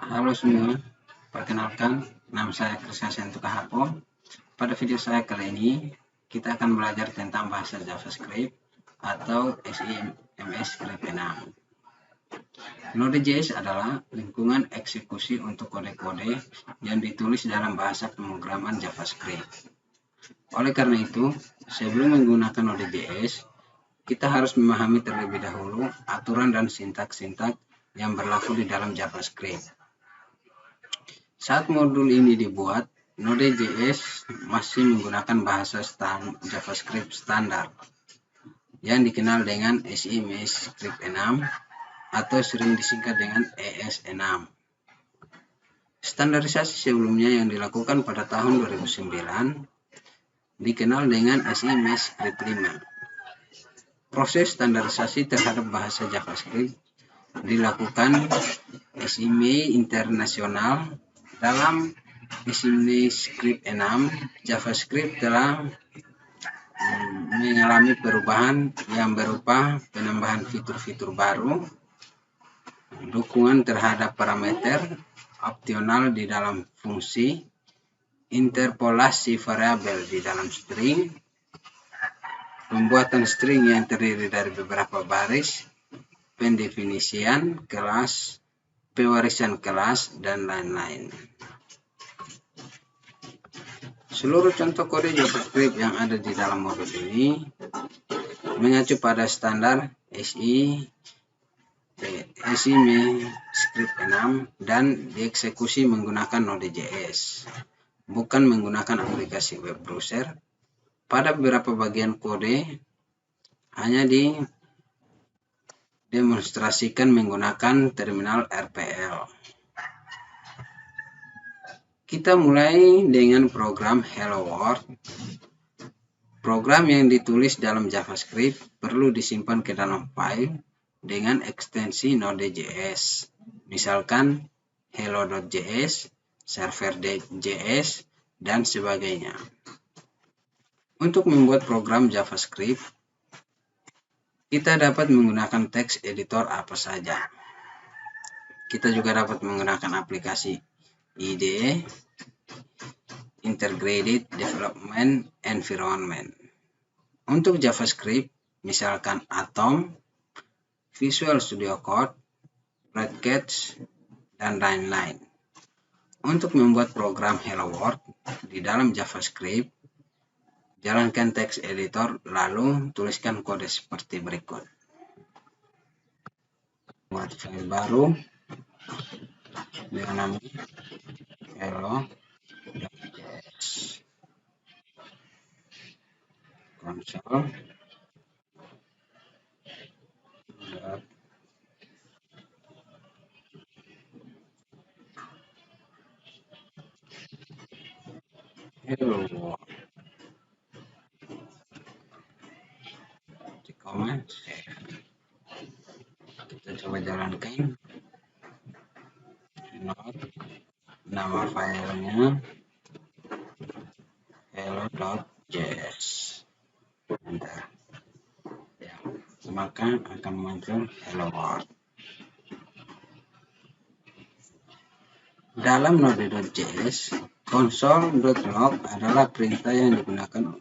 Halo semua, perkenalkan nama saya Krisyasentu Kahapo. Pada video saya kali ini kita akan belajar tentang bahasa JavaScript atau SIMS Script 6. Node.js adalah lingkungan eksekusi untuk kode-kode yang ditulis dalam bahasa pemrograman JavaScript. Oleh karena itu, sebelum menggunakan Node.js, kita harus memahami terlebih dahulu aturan dan sintak-sintak yang berlaku di dalam JavaScript. Saat modul ini dibuat, Node.js masih menggunakan bahasa JavaScript standar yang dikenal dengan SIMS Script 6 atau sering disingkat dengan ES6. Standarisasi sebelumnya yang dilakukan pada tahun 2009 dikenal dengan SIMS Script 5. Proses standarisasi terhadap bahasa JavaScript dilakukan SIME internasional. Dalam SIMS Script 6, JavaScript telah mengalami perubahan yang berupa penambahan fitur-fitur baru, dukungan terhadap parameter opsional di dalam fungsi, interpolasi variabel di dalam string, pembuatan string yang terdiri dari beberapa baris, pendefinisian kelas, pewarisan kelas, dan lain-lain. Seluruh contoh kode JavaScript yang ada di dalam modul ini mengacu pada standar SIME Script 6 dan dieksekusi menggunakan Node.js, bukan menggunakan aplikasi web browser. Pada beberapa bagian kode hanya didemonstrasikan menggunakan terminal RPL. Kita mulai dengan program Hello World. Program yang ditulis dalam JavaScript perlu disimpan ke dalam file dengan ekstensi Node.js, misalkan hello.js, server.js, dan sebagainya. Untuk membuat program JavaScript, kita dapat menggunakan text editor apa saja. Kita juga dapat menggunakan aplikasi IDE, Integrated Development Environment. Untuk JavaScript, misalkan Atom, Visual Studio Code, Redcats, dan lain-lain. Untuk membuat program Hello World di dalam JavaScript, jalankan text editor lalu tuliskan kode seperti berikut. Buat file baru dengan nama hello.js, console hello world, di comment save. Kita coba jalankan. Nama filenya hello.js. Bentar. Ya, maka akan muncul hello world. Dalam Node.js, console.log adalah perintah yang digunakan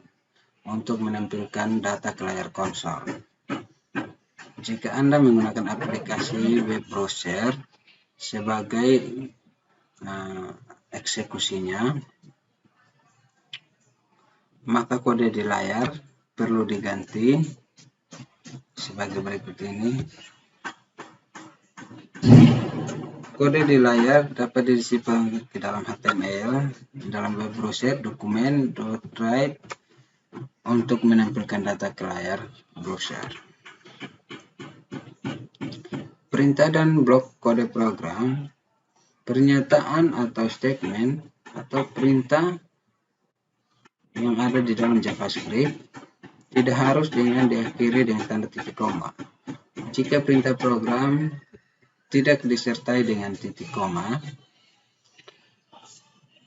untuk menampilkan data ke layar konsol. Jika Anda menggunakan aplikasi web browser sebagai eksekusinya, maka kode di layar perlu diganti sebagai berikut ini. Kode di layar dapat disimpan ke dalam HTML dalam web browser dokumen.write untuk menampilkan data ke layar browser. Perintah dan blok kode program, pernyataan atau statement atau perintah yang ada di dalam JavaScript tidak harus diakhiri dengan tanda titik koma. Jika perintah program tidak disertai dengan titik koma,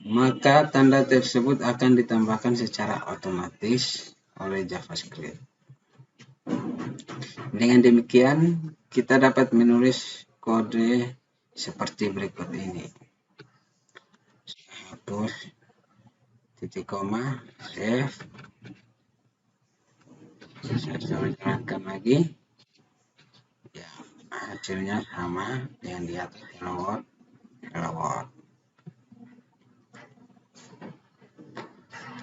maka tanda tersebut akan ditambahkan secara otomatis oleh JavaScript. Dengan demikian, kita dapat menulis kode seperti berikut ini. Saya hapus titik koma, save. Saya coba jalankan lagi. Ya, hasilnya sama yang di atas. Hello world.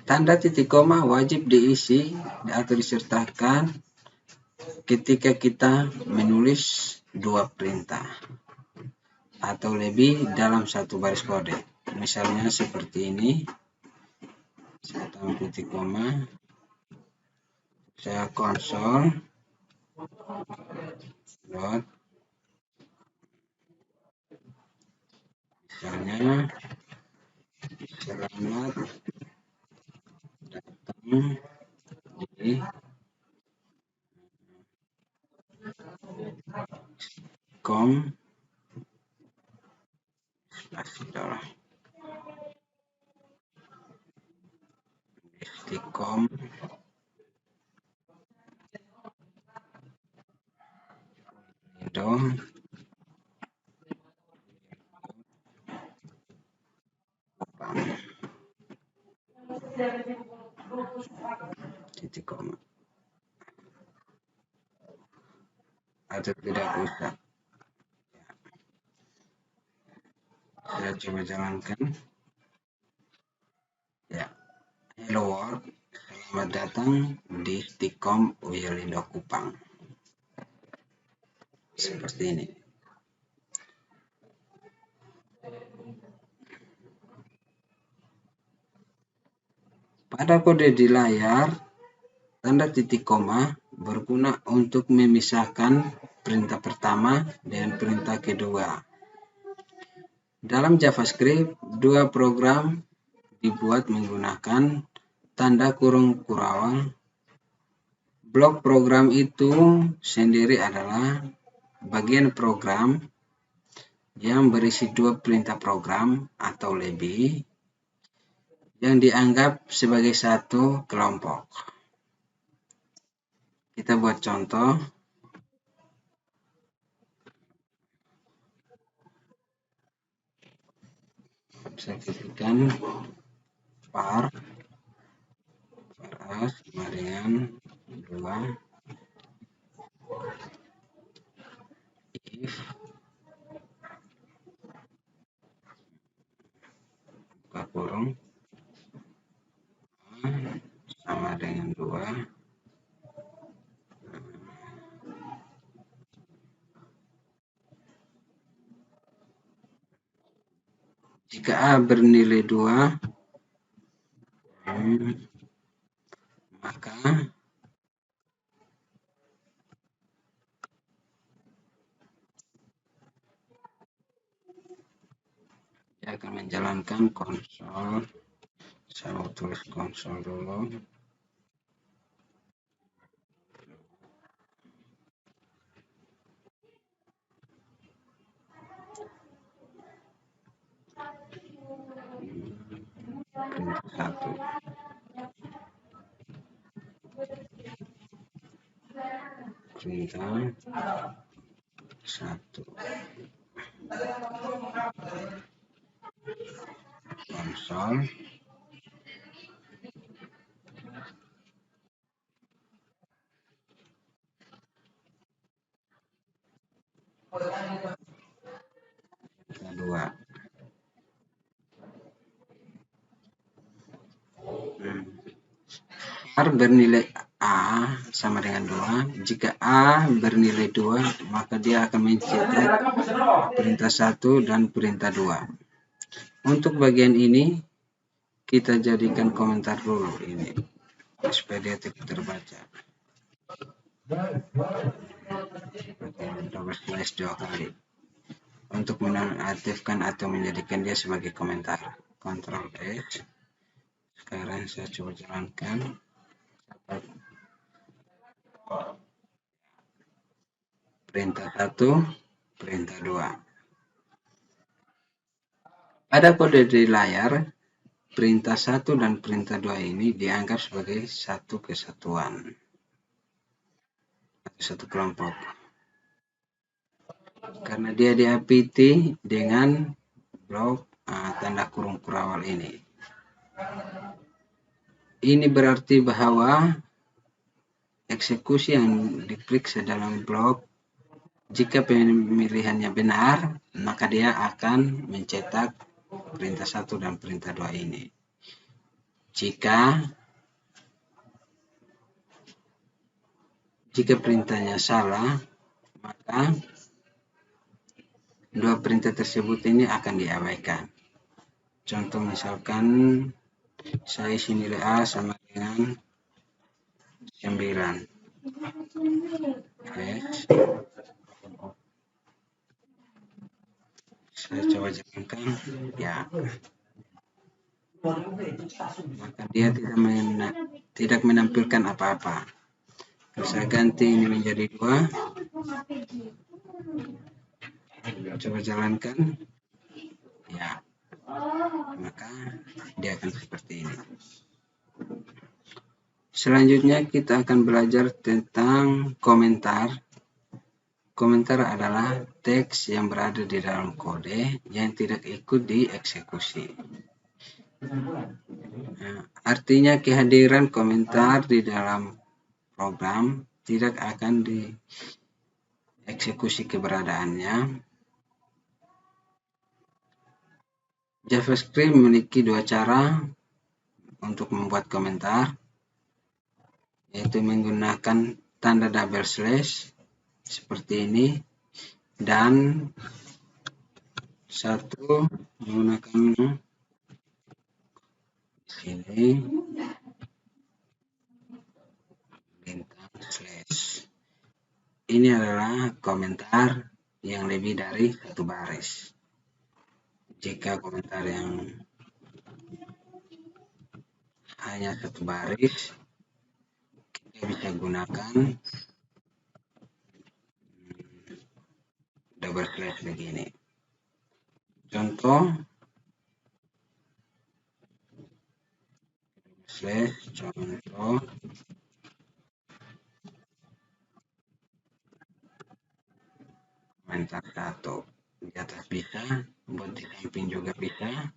Tanda titik koma wajib diisi atau disertakan ketika kita menulis dua perintah atau lebih dalam satu baris kode. Misalnya seperti ini. Saya tambah titik koma. Saya konsol dot, misalnya selamat datang di com com itu titik koma atau tidak usah. Saya coba jalankan. Ya, hello world, selamat datang di Stikom Uyelindo Kupang. Seperti ini. Pada kode di layar, tanda titik koma berguna untuk memisahkan perintah pertama dan perintah kedua. Dalam JavaScript, dua program dibuat menggunakan tanda kurung kurawang. Blok program itu sendiri adalah bagian program yang berisi dua perintah program atau lebih yang dianggap sebagai satu kelompok. Kita buat contoh. Saya ketikkan var a sama dengan 2 if buka kurung a sama dengan 2 jika a bernilai 2 maka dia akan menjalankan konsol. Saya mau tulis konsol dulu. Perintah 1. Perintah 1. Konsol. Kedua. var bernilai a sama dengan 2. Jika a bernilai 2, maka dia akan mencetak perintah 1 dan perintah 2. Untuk bagian ini kita jadikan komentar dulu ini supaya dia terbaca. Double slash 2 kali untuk menonaktifkan atau menjadikan dia sebagai komentar. Ctrl S. Sekarang saya coba jalankan. Perintah 1, perintah 2. Pada kode di layar, perintah 1 dan perintah 2 ini dianggap sebagai satu kesatuan atau satu kelompok. karena dia diapiti dengan blok tanda kurung kurawal ini. Ini berarti bahwa eksekusi yang diperiksa dalam blok, jika pemilihannya benar, maka dia akan mencetak perintah 1 dan perintah 2 ini. Jika perintahnya salah, maka dua perintah tersebut ini akan diabaikan. Contoh misalkan saya isi nilai A sama dengan 9. Oke. Saya coba jalankan, ya. Maka dia tidak menampilkan apa-apa. Saya ganti ini menjadi 2. Coba jalankan, ya. Maka dia akan seperti ini. Selanjutnya kita akan belajar tentang komentar. Komentar adalah teks yang berada di dalam kode yang tidak ikut dieksekusi. Artinya kehadiran komentar di dalam program tidak akan dieksekusi keberadaannya. JavaScript memiliki 2 cara untuk membuat komentar, yaitu menggunakan tanda double slash seperti ini, dan satu menggunakan ini bintang slash. Ini adalah komentar yang lebih dari 1 baris. Jika komentar yang hanya 1 baris, kita bisa gunakan double slash begini. Contoh, contoh komentar 1. Di atas bisa, buat di samping juga bisa.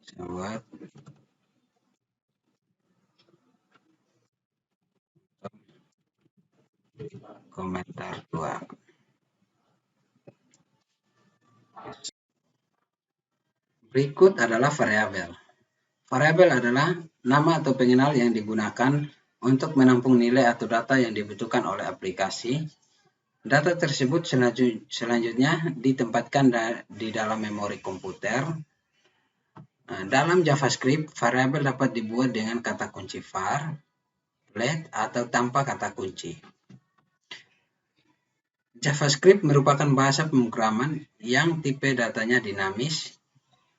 Saya buat komentar 2. Berikut adalah variabel. Variabel adalah nama atau pengenal yang digunakan untuk menampung nilai atau data yang dibutuhkan oleh aplikasi. Data tersebut selanjutnya ditempatkan di dalam memori komputer. Dalam JavaScript, variabel dapat dibuat dengan kata kunci var, let, atau tanpa kata kunci. JavaScript merupakan bahasa pemrograman yang tipe datanya dinamis.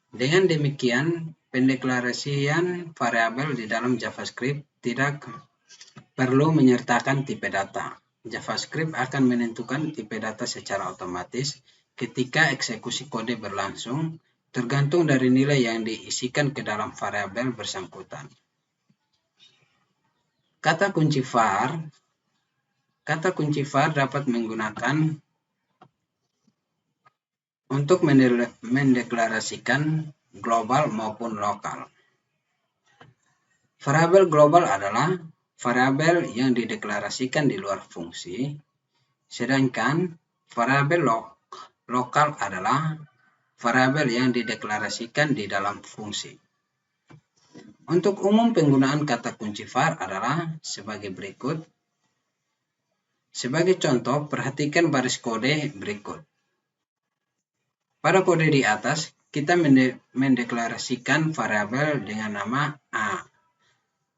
Dengan demikian, pendeklarasian variabel di dalam JavaScript tidak perlu menyertakan tipe data. JavaScript akan menentukan tipe data secara otomatis ketika eksekusi kode berlangsung, tergantung dari nilai yang diisikan ke dalam variabel bersangkutan. Kata kunci var dapat menggunakan untuk mendeklarasikan global maupun lokal. Variabel global adalah variabel yang dideklarasikan di luar fungsi, sedangkan variabel lokal adalah variabel yang dideklarasikan di dalam fungsi. Untuk umum penggunaan kata kunci var adalah sebagai berikut. Sebagai contoh, perhatikan baris kode berikut. Pada kode di atas, kita mendeklarasikan variabel dengan nama A.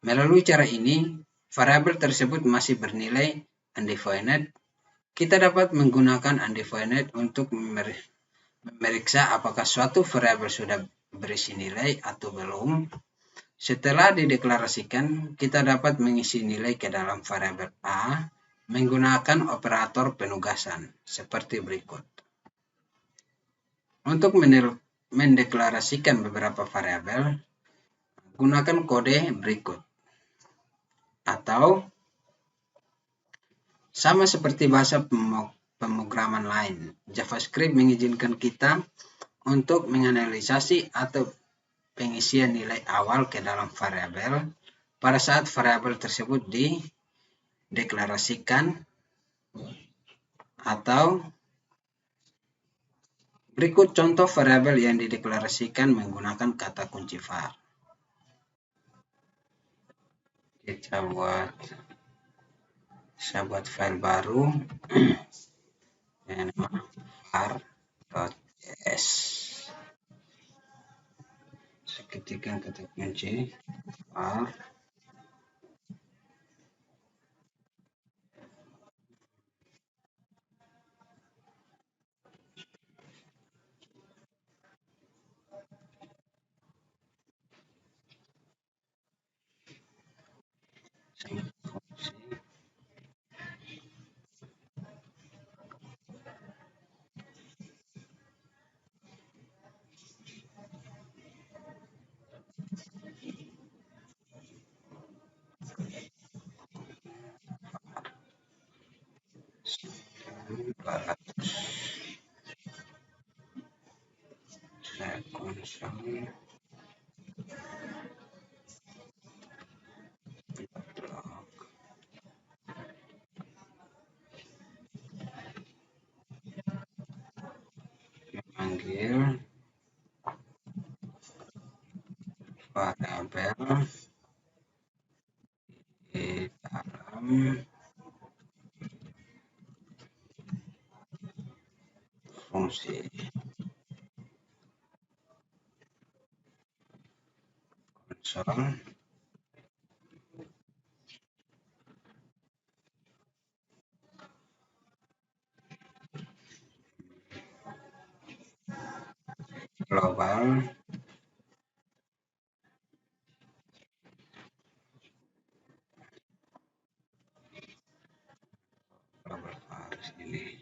Melalui cara ini, variabel tersebut masih bernilai undefined. Kita dapat menggunakan undefined untuk memeriksa apakah suatu variabel sudah berisi nilai atau belum. Setelah dideklarasikan, kita dapat mengisi nilai ke dalam variabel A menggunakan operator penugasan seperti berikut. Untuk mendeklarasikan beberapa variabel, gunakan kode berikut. Atau sama seperti bahasa pemrograman lain. JavaScript mengizinkan kita untuk menganalisasi atau pengisian nilai awal ke dalam variabel pada saat variabel tersebut dideklarasikan atau berikut contoh variabel yang dideklarasikan menggunakan kata kunci var. Saya buat file baru dengan nama var.js. Saya ketikkan kata kunci var. Saya konsol memanggil variabel di dalam fungsi. Konsol global var ini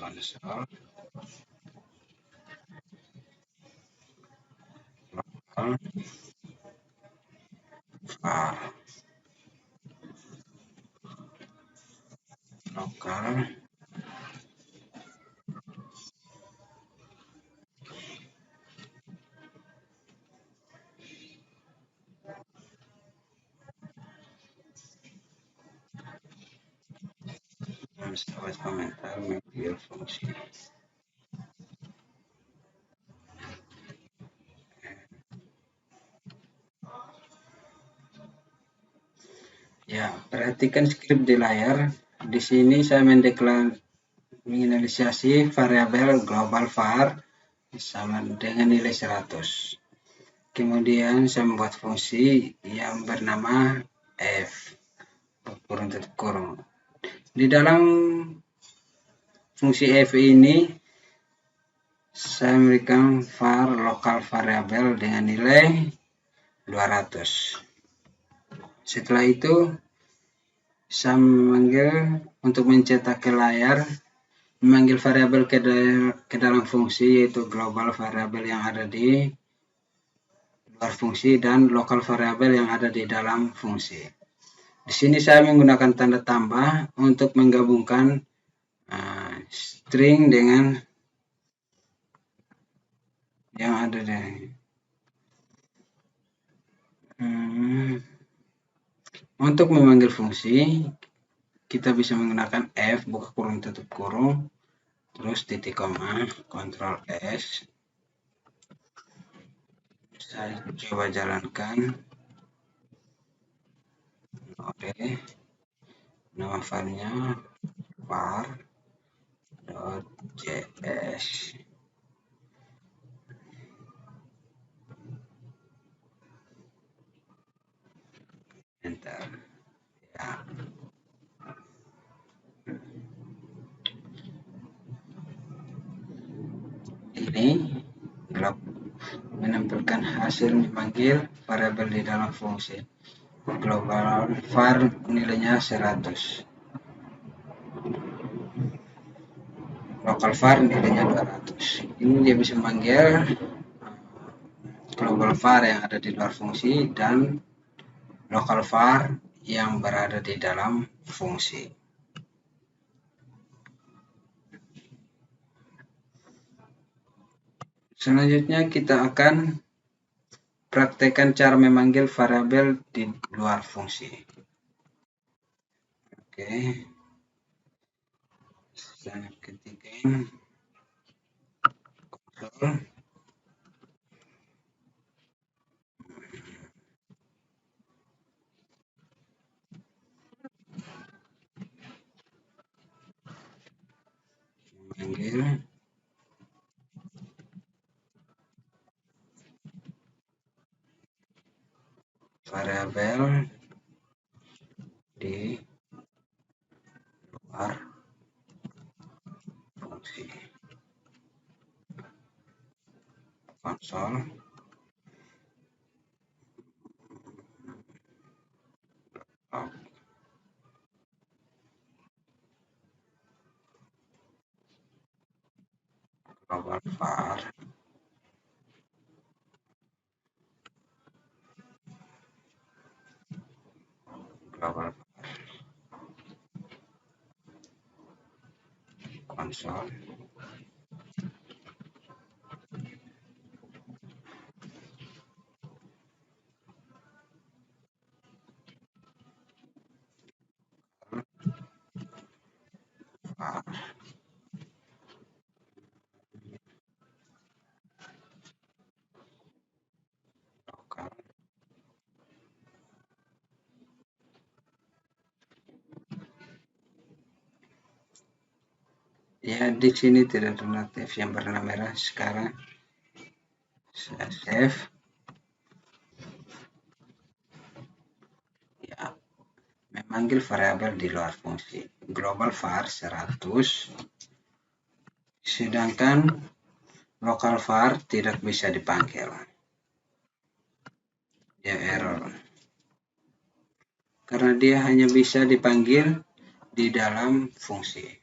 konsol global var lokal sahabat komentar memanggil fungsi. Ya, perhatikan skrip di layar. Di sini saya menginisiasi variabel global var sama dengan nilai 100. Kemudian saya membuat fungsi yang bernama f kurung tutup kurung. Di dalam fungsi f ini saya memberikan var lokal variabel dengan nilai 200. Setelah itu saya memanggil untuk mencetak ke layar, memanggil variabel ke dalam fungsi, yaitu global variabel yang ada di luar fungsi dan lokal variabel yang ada di dalam fungsi. Di sini saya menggunakan tanda tambah untuk menggabungkan string dengan yang ada di Untuk memanggil fungsi, kita bisa menggunakan f buka kurung tutup kurung, terus titik koma, Ctrl S. Saya coba jalankan. Oke, nama filenya var.js. Enter. Ya. Ini menampilkan hasil memanggil variabel di dalam fungsi. Global var nilainya 100. Local var nilainya 200. Ini dia bisa memanggil global var yang ada di luar fungsi dan local var yang berada di dalam fungsi. Selanjutnya kita akan praktekkan cara memanggil variabel di luar fungsi. Oke. Saya ketikkan konsol. Memanggil variabel di luar fungsi. Konsol global var konsol var lokal. Ya, di sini tidak ada notif yang warna merah. Sekarang saya save. Ya, memanggil variabel di luar fungsi. Global var 100, sedangkan local var tidak bisa dipanggil. Dia error. Karena dia hanya bisa dipanggil di dalam fungsi.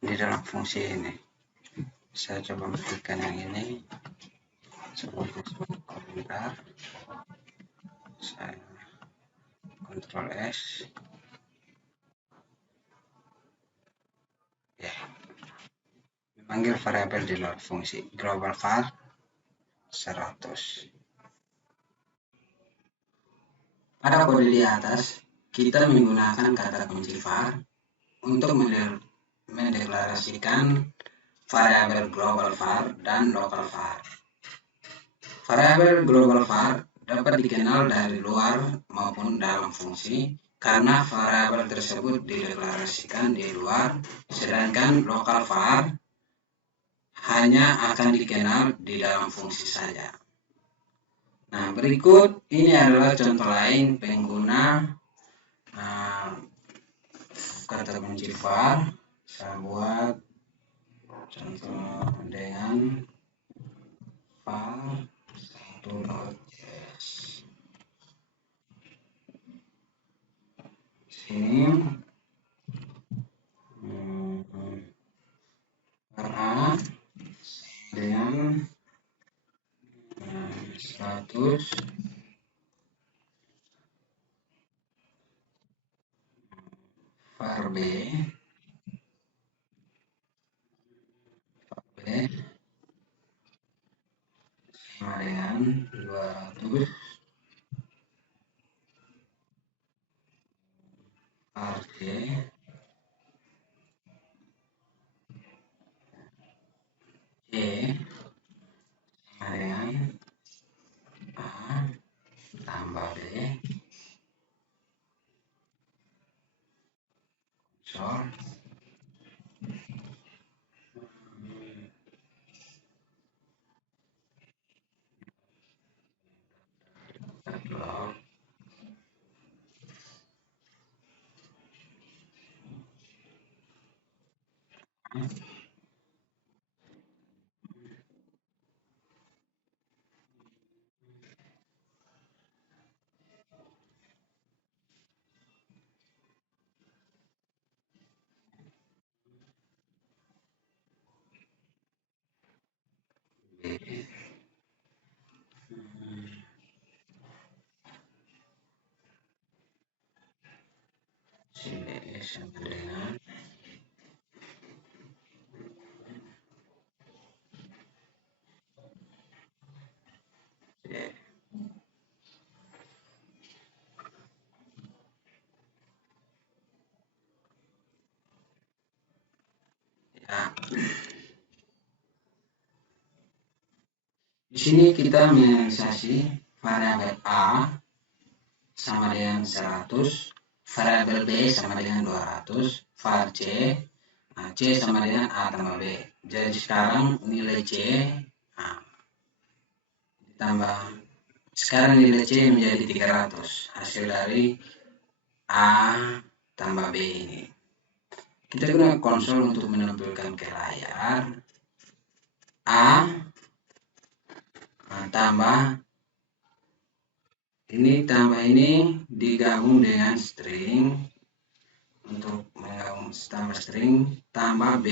Di dalam fungsi ini. Saya coba berikan yang ini. Sebagai komentar. Saya Ctrl S. Ya. Memanggil variabel di luar fungsi. Global var 100. Pada kode di atas, kita menggunakan kata kunci var untuk mendeklarasikan variabel global var dan local var. Variabel global var dapat dikenal dari luar maupun dalam fungsi karena variabel tersebut dideklarasikan di luar, sedangkan local var hanya akan dikenal di dalam fungsi saja. Nah, berikut ini adalah contoh lain pengguna kata kunci var. Saya buat contoh dengan var 1.js. Sini var A dengan 100, var B sama dengan 200, var C sama dengan A tambah B konsol log B sama dengan C. Ya. Di sini kita menganalisasi variabel A sama dengan 100, variabel B sama dengan 200, var C, nah, C sama dengan A tambah B. Jadi sekarang nilai C ditambah, sekarang nilai C menjadi 300, hasil dari A tambah B ini. Kita gunakan konsol untuk menampilkan ke layar A tambah ini digabung dengan string, untuk menggabung tambah string tambah B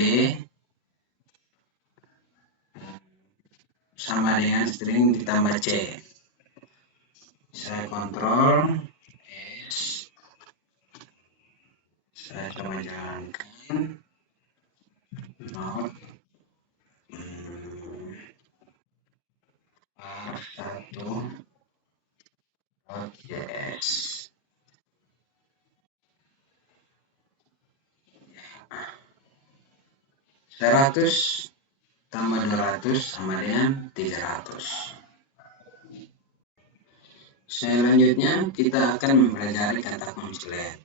sama dengan string ditambah C. Saya kontrol S, saya coba jalankan not var1.js. 100 tambah 200 sama dengan 300. Selanjutnya kita akan mempelajari kata kunci LED.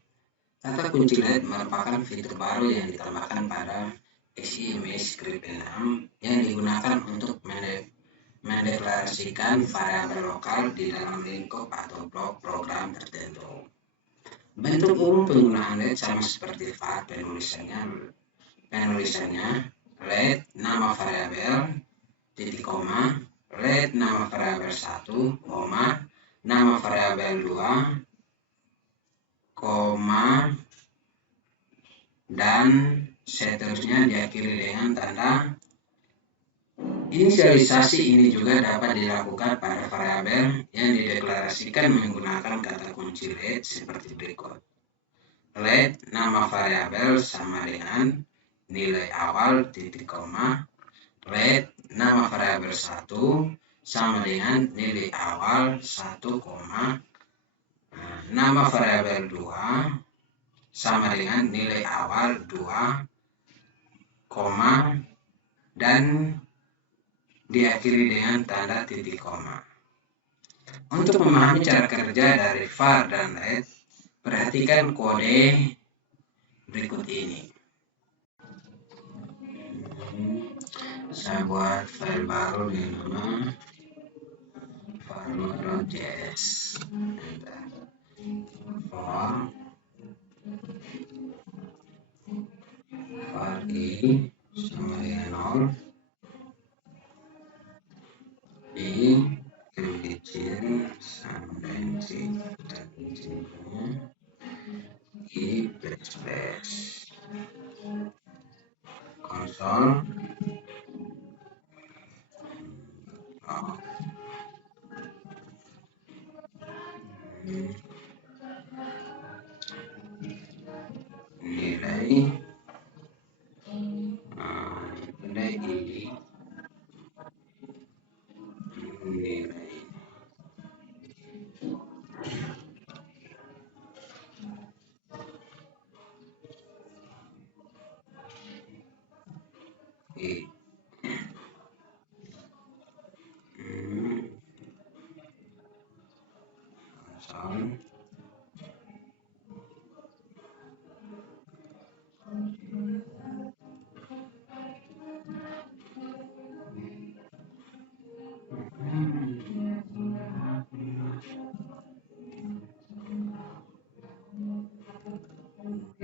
Kata kunci LED merupakan fitur baru yang ditambahkan pada SIMS script 6 yang digunakan untuk mendeklarasikan variabel lokal di dalam lingkup atau blok program tertentu. Bentuk umum penggunaan LED sama seperti var penulisannya LED nama variabel titik koma, LED nama variabel 1, koma, nama variabel 2, koma, dan seterusnya diakhiri dengan tanda. Inisialisasi ini juga dapat dilakukan pada variabel yang dideklarasikan menggunakan kata kunci LED seperti berikut. LED nama variabel sama dengan nilai awal titik koma, LED nama variabel 1 sama dengan nilai awal 1, koma, nama variabel 2 sama dengan nilai awal 2, koma, dan diakhiri dengan tanda titik koma. Untuk memahami cara kerja dari var dan LED, perhatikan kode berikut ini. Saya buat file baru dengan nama var.js. var i sama dengan 0, i yang kecil sama dengan c dan intinya i plus konsol nilai ini nilai i konsol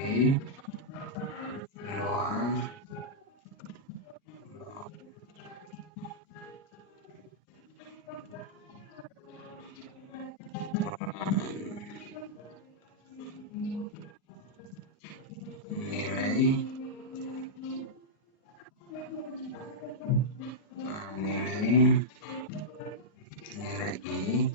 i luar nilai nilai i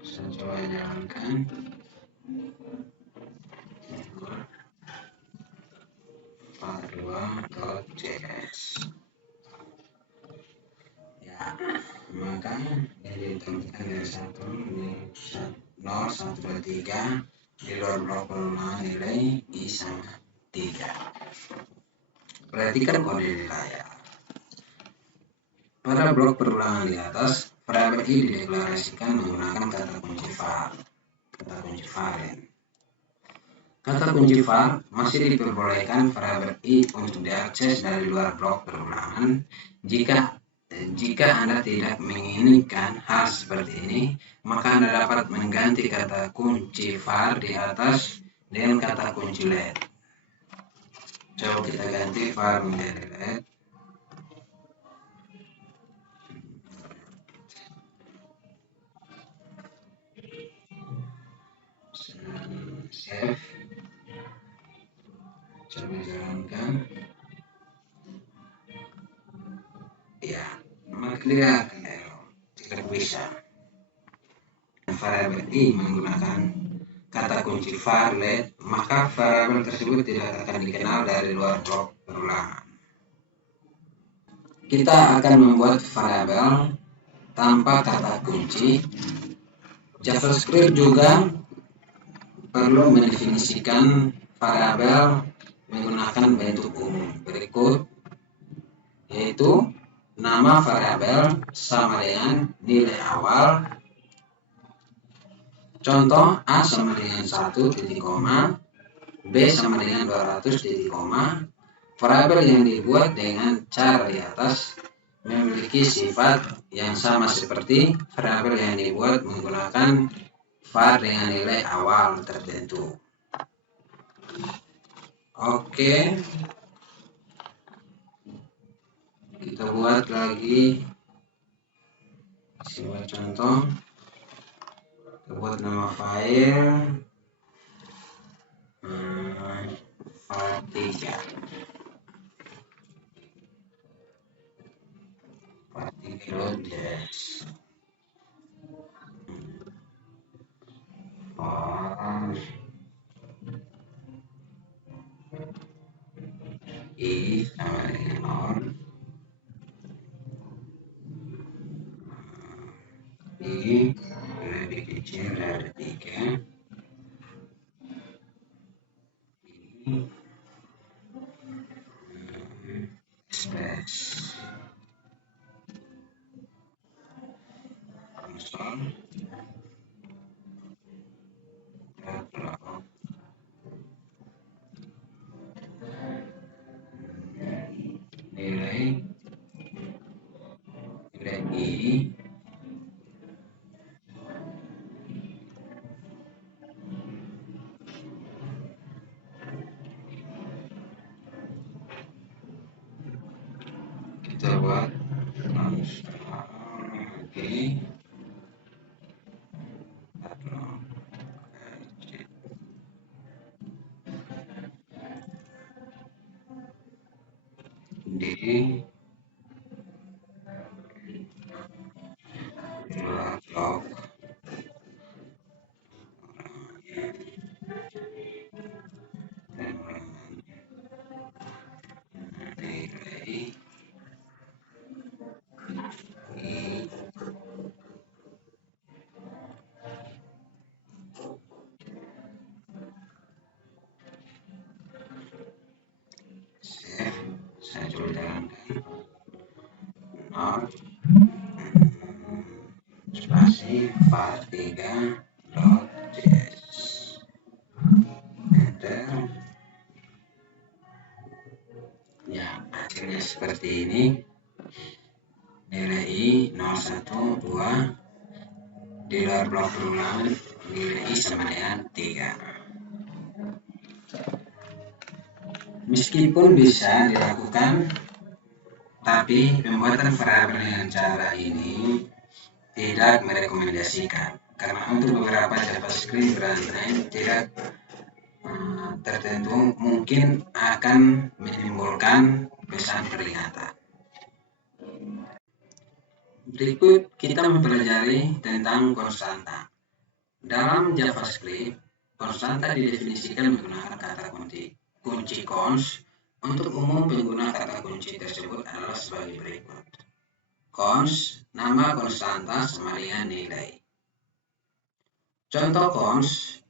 Saya coba jalankan. var2.js. Ya, maka jadi ditentukan dari 0, 1, 2, 3 di luar blok perulangan nilai i sama 3. Perhatikan kode di layar. Pada blok perulangan di atas, variabel i dideklarasikan menggunakan kata kunci var. Kata kunci var masih diperbolehkan variabel i untuk diakses dari luar blok perulangan jika Anda tidak menginginkan hal seperti ini, maka Anda dapat mengganti kata kunci var di atas dengan kata kunci let. Coba kita ganti var menjadi let. Save. Coba jalankan. Ya, maka dia akan error. Tidak bisa. Variabel i menggunakan kata kunci var let, maka variabel tersebut tidak akan dikenal dari luar blok perulangan. Kita akan membuat variabel tanpa kata kunci. JavaScript juga perlu mendefinisikan variabel menggunakan bentuk umum berikut, yaitu nama variabel sama dengan nilai awal. Contoh, A sama dengan 1 titik koma, B sama dengan 200 titik koma. Variabel yang dibuat dengan cara di atas memiliki sifat yang sama seperti variabel yang dibuat menggunakan var dengan nilai awal tertentu. Oke, kita buat lagi sebuah contoh. Kita buat nama file var3 var3.js. I sama dengan 0, I lebih kecil dari 3, space konsol log nilai i kita buat lagi di log nilai i save. Saya coba jalankan. Spasi var3.js. Enter. Ya, hasilnya seperti ini. Nilai i 0, 1, 2 di luar blok perulangan nilai i sama dengan 3. Meskipun bisa dilakukan, tapi pembuatan variabel dengan cara ini tidak merekomendasikan karena untuk beberapa JavaScript runtime tidak tertentu mungkin akan menimbulkan pesan peringatan. Berikut kita mempelajari tentang konstanta. Dalam JavaScript, konstanta didefinisikan menggunakan kata kunci const. Untuk umum, pengguna kata kunci tersebut adalah sebagai berikut. Const, nama konstanta sama dengan nilai. Contoh const,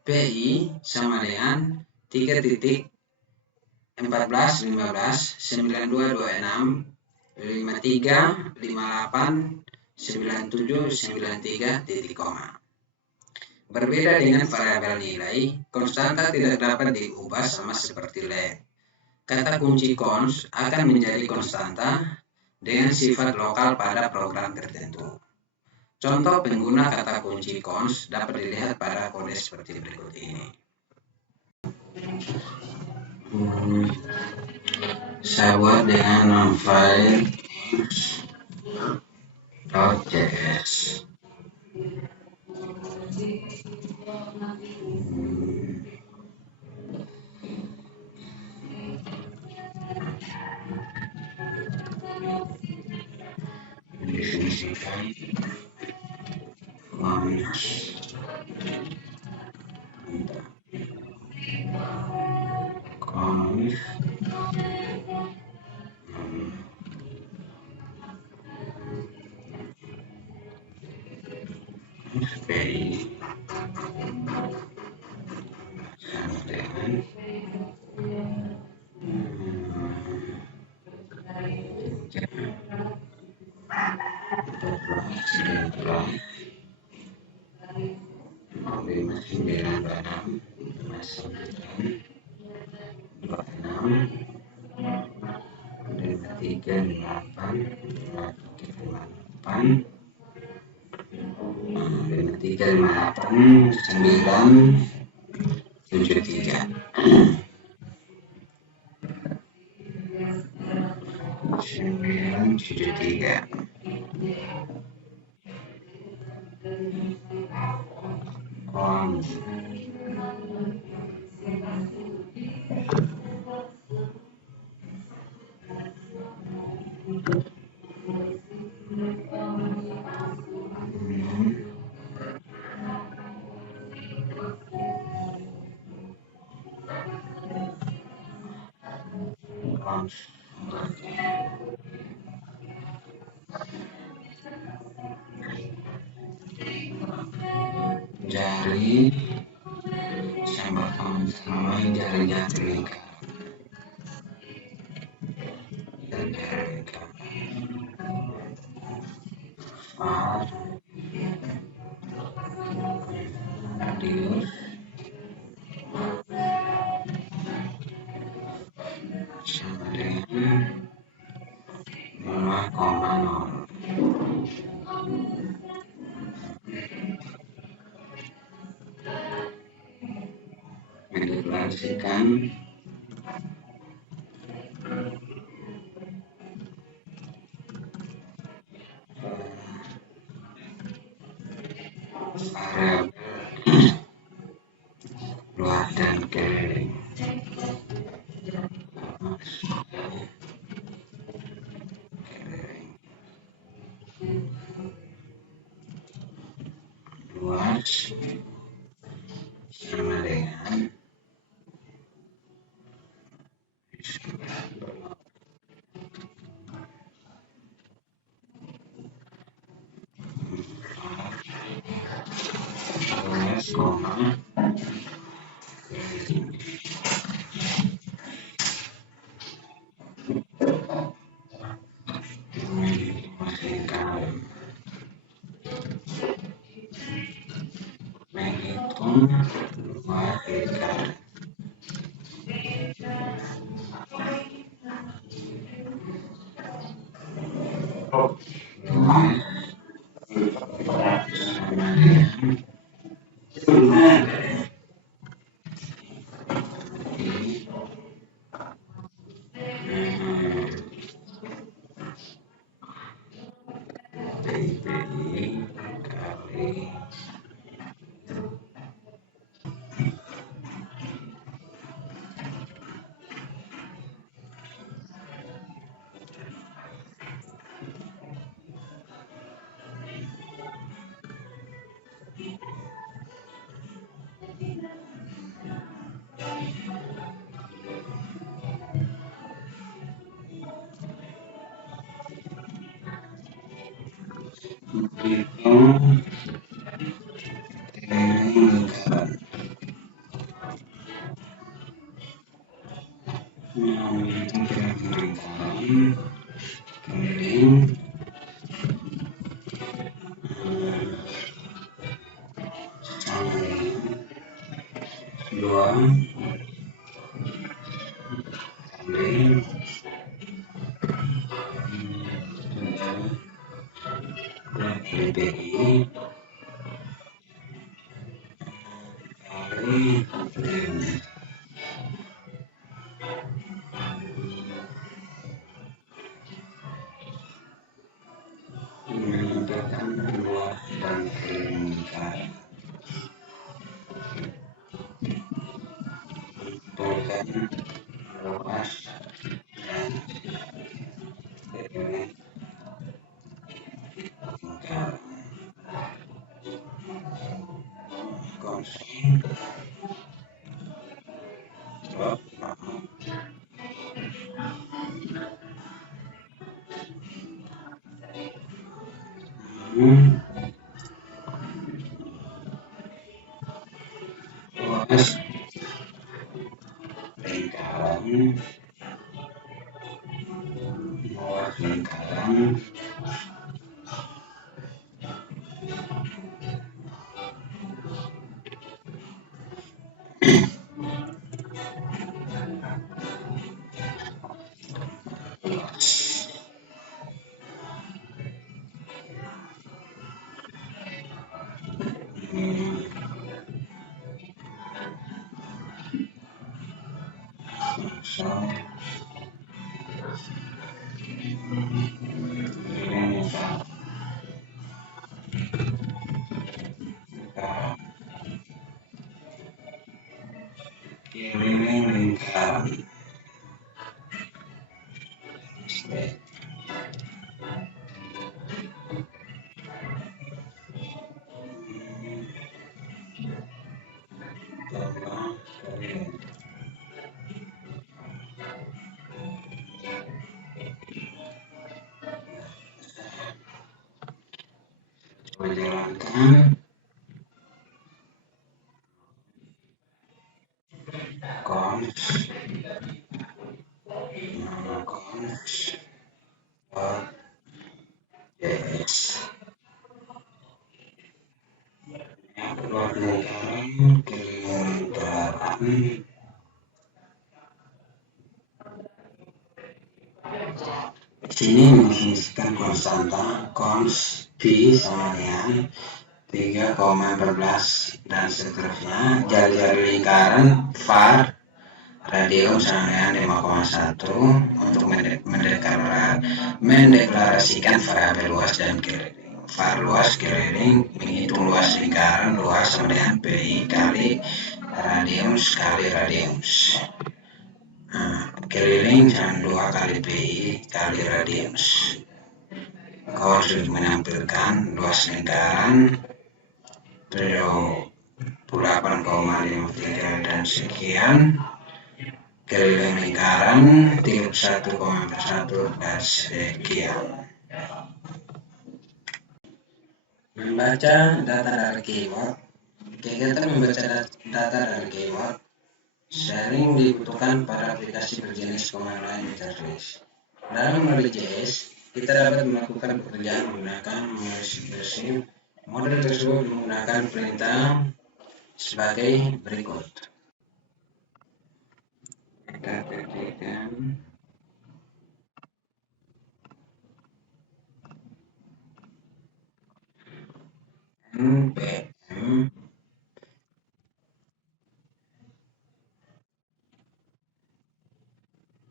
PI sama dengan 3.14, 15, 92, 26, 53, 58, 97, 93, titik koma. Berbeda dengan variabel nilai, konstanta tidak dapat diubah sama seperti let. Kata kunci const akan menjadi konstanta dengan sifat lokal pada program tertentu. Contoh pengguna kata kunci const dapat dilihat pada kode seperti berikut ini. Saya buat dengan non-file.js. Definisikan const PI sama dengan masih dengan enam, masih dengan 26, 3, 8, 8, 3, 8, 9, 7, 3. 9, 7, 3. Jari sama jari-jari lingkar. Far radius sama dengan 0,0. Mendeklarasikan variabel luar dan keliling. Luas sama dengan luas, menghitung luas lingkar. PI kali menghitung keliling lingkaran. Menghitung keliling lingkaran, keliling dua kali 7 kali PI kali menentukan luas dan keliling lingkaran. Menentukan luas dan keliling lingkaran. Konsing drop luas lingkaran, luas lingkaran luas. So keliling lingkaran menjalankan cons js luas lingkaran keliling lingkaran di sini mengisikan konstanta cons p sama dengan 3,14 dan seterusnya. Jari-jari lingkaran var radius sama dengan 5,1 untuk mendeklarasikan variabel luas dan keliling. Var luas keliling menghitung luas lingkaran, luas sama dengan pi kali radius kali radius. Keliling sama 2 kali pi kali radius. Cos menampilkan luas lingkaran 78,53 dan sekian, keliling lingkaran 31,41 dan sekian. Membaca data dari keyword. Kegiatan membaca data dari keyword sering dibutuhkan pada aplikasi berjenis command line interface. Dalam Node.js, kita dapat melakukan pekerjaan menggunakan mesin. Model tersebut menggunakan perintah sebagai berikut. Kita ketikkan npm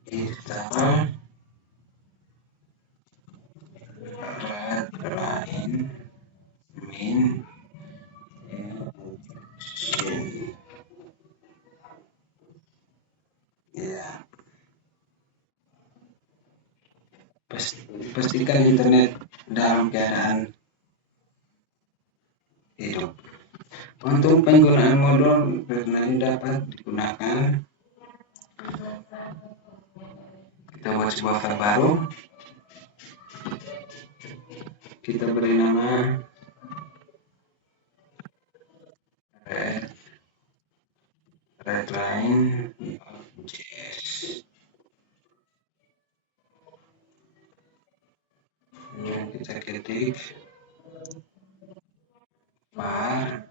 install redline min ya. Pastikan internet dalam keadaan hidup. Untuk penggunaan modul ini dapat digunakan. Kita buat sebuah file baru. kita beri nama redline.js. Kemudian kita ketik var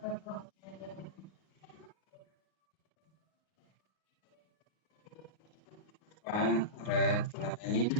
redline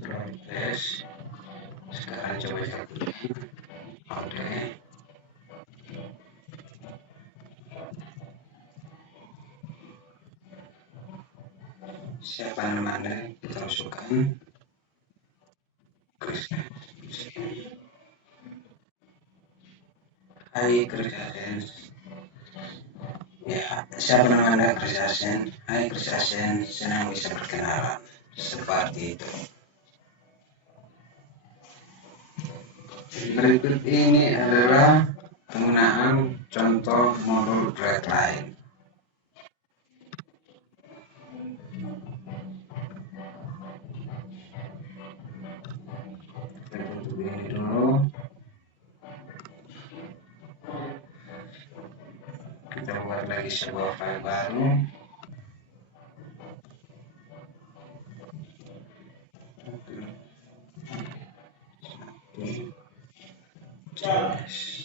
Ctrl S. Sekarang coba cabutkan Oke. Siapa nama Anda? Kita masukkan. Hai Kristiasen. Ya, siapa nama Anda? Kristiasen. Hai Kristiasen, senang bisa berkenalan. Seperti itu. Berikut ini adalah penggunaan contoh modul redline. Kita tutup ini dulu. Kita buat lagi sebuah file baru. JS.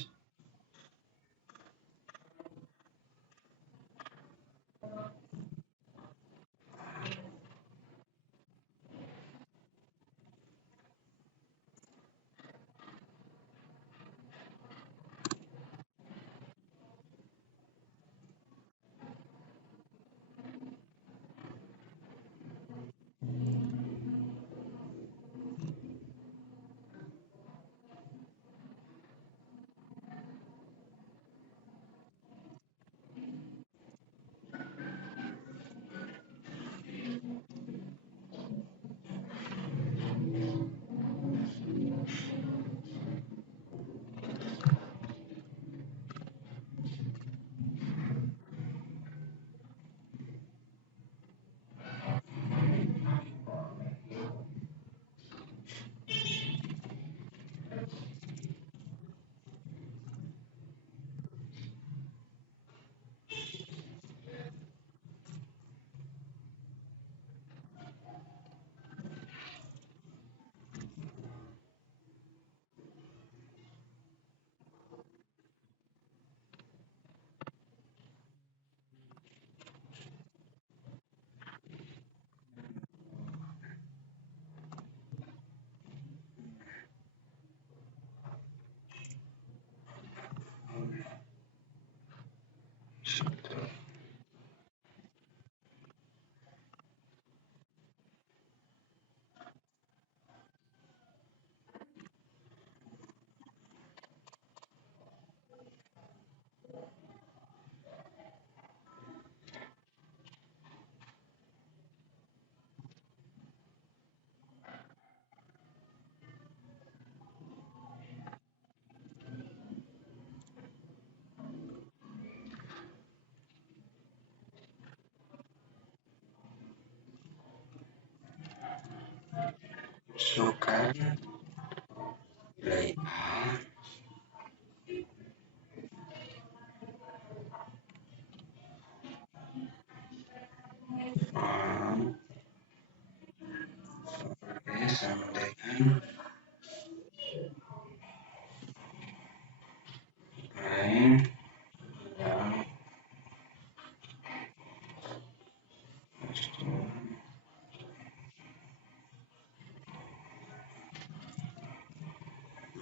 masukkan nilai A, sama dengan prime yang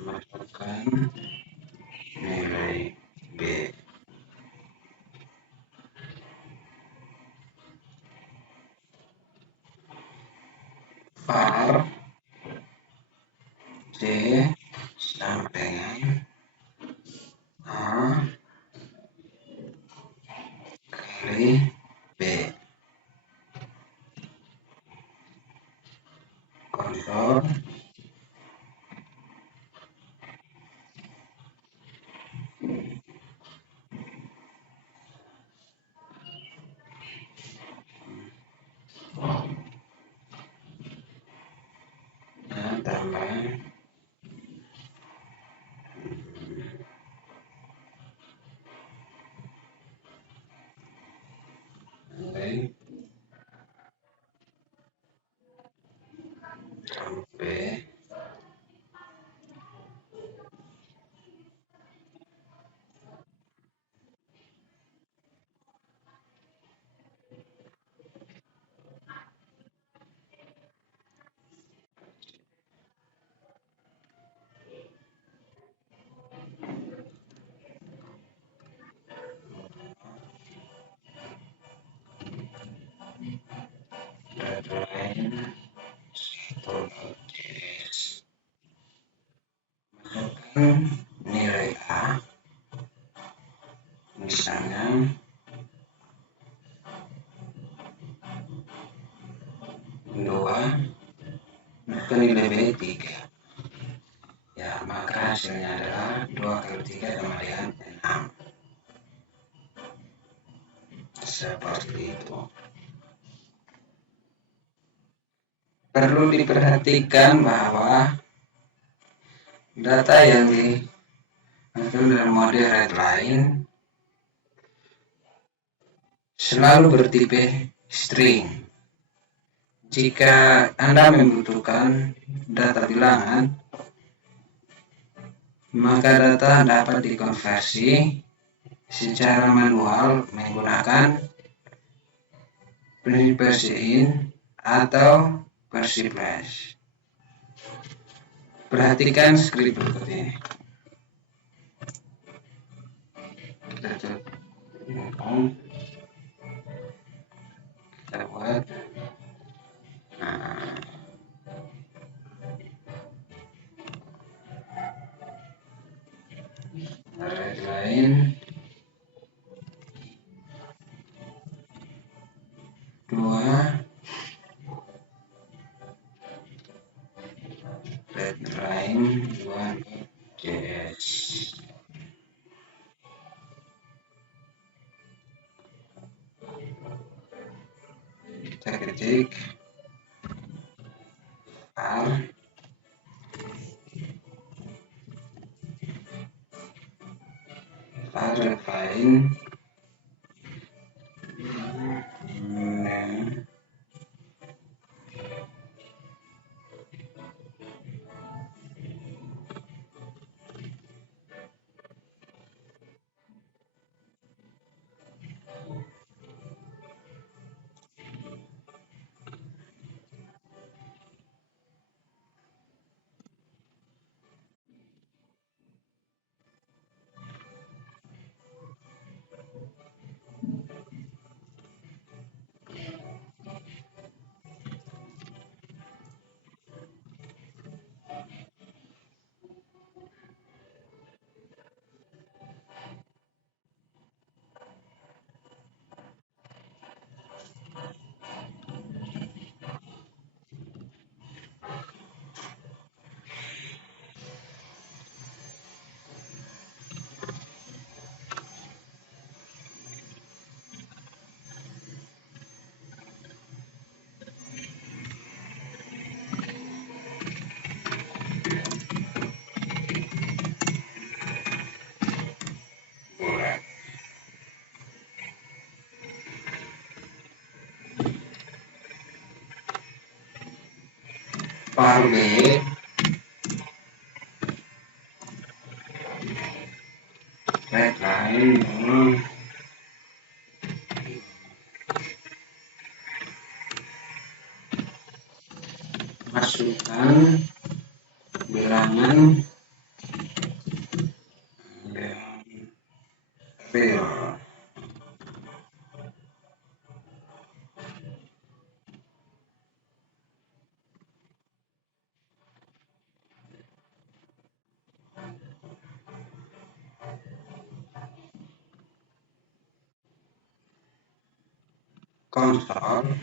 masukkan nilai B. Var C sama dengan A kali B. Konsol tambah nilai sampai deadline 1 masukkan nilai A misalnya 2, masukkan nilai B 3. Ya, maka hasilnya adalah 2 kali 3 sama dengan 6. Seperti itu. Perlu diperhatikan bahwa data yang dihasilkan dalam mode readline selalu bertipe string. Jika Anda membutuhkan data bilangan, maka data dapat dikonversi secara manual menggunakan prinsip versi in atau versi flash. Perhatikan skrip berikut ini. Kita buat readline 2 readline 2.js. Kita ketik file readline paruh B red line masukkan bilangan real. Konsol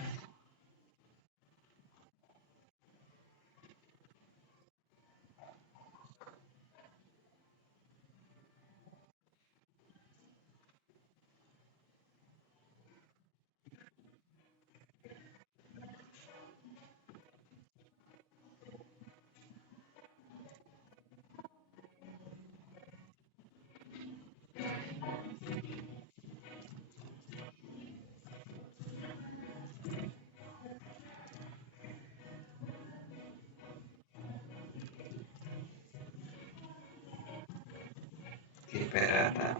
tipe rata.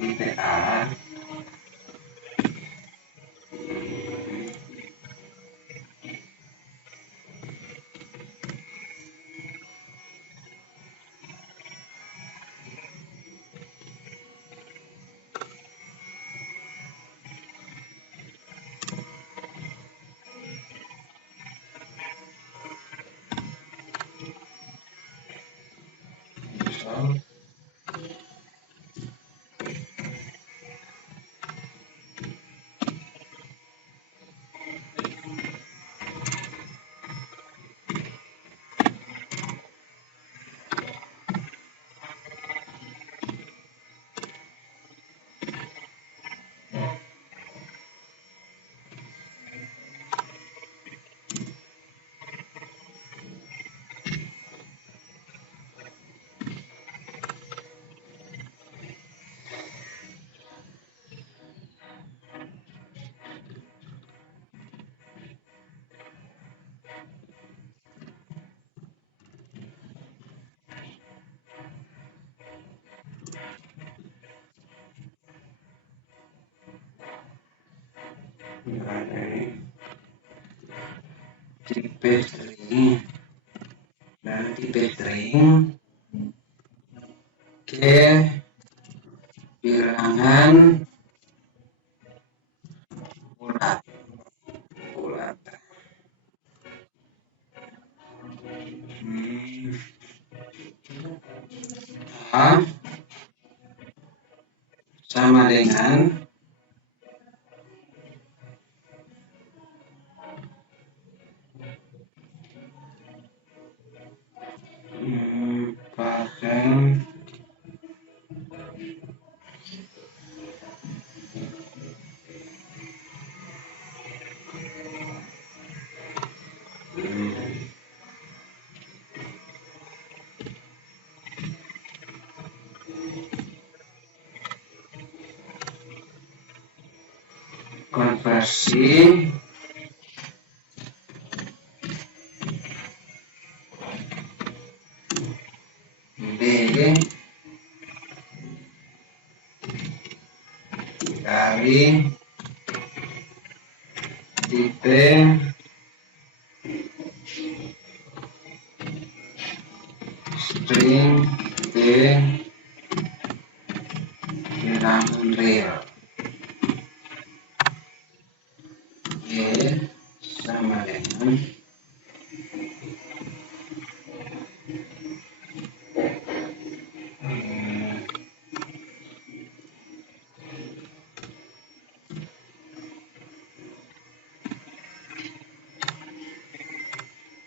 Tipe A konsol tipe string dan tipe string ke bilangan bulat bulat. A sama dengan pakai konversi B dari tipe string ke bilangan real. Y sama dengan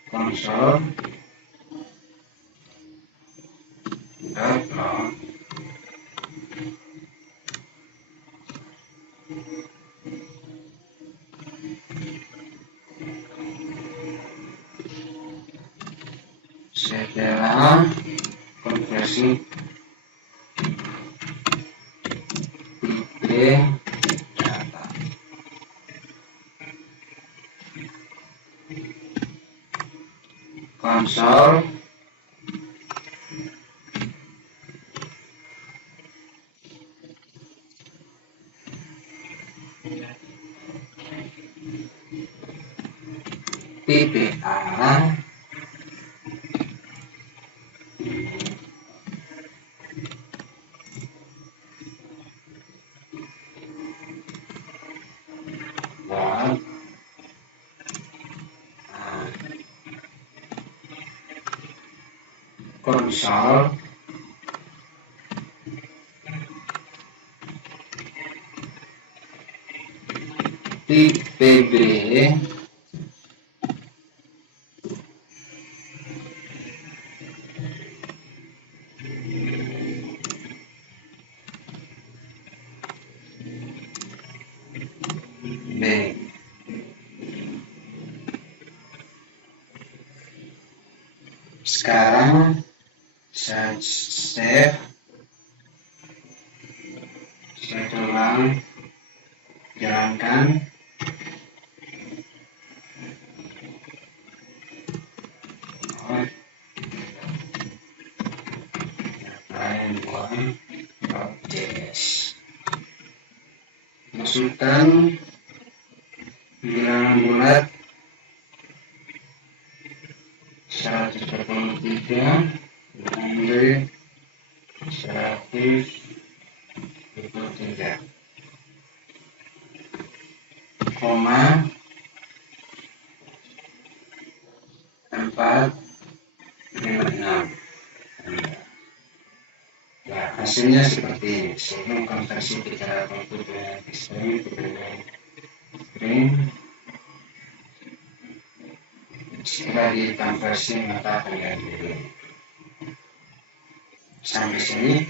konsol dot log data. Konsol titik A buat konsol PB B. Sekarang saya save, saya ulang, jalankan. JS. Masukkan bilangan bulat 143 diambil 123 koma 456. Ya, hasilnya seperti ini. Sebelum konversi kita komputer string setelah dikonversi maka akan dulu. Sampai sini